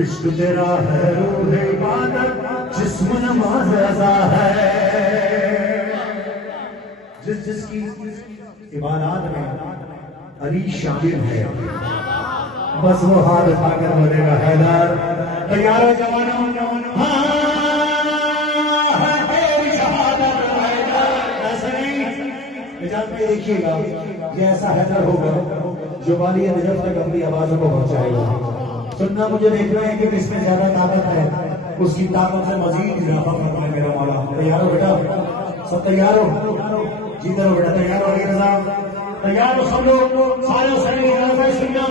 عشق تیرا ہے روح عبادت جسم نماز رضا ہے. جس کی عبادات میں علی شامل ہے بس وہ ہاتھ اٹھا کر بولے گا حیدر. تیار ہو جوانوں؟ ہاں دیکھیے گا یہ ایسا حیدر ہوگا جو والی نجف تک اپنی آوازوں کو پہنچائے گا. سننا مجھے دیکھنا ہے کہ کس میں زیادہ طاقت ہے, اس کی طاقت سے مزید اضافہ کرنا ہے میرا مولا. تیار ہو بیٹا؟ سب تیار ہو؟ جیتے رہو بیٹا. تیار ہو رضا؟ تیار ہو سب لوگ؟ سارے سننا.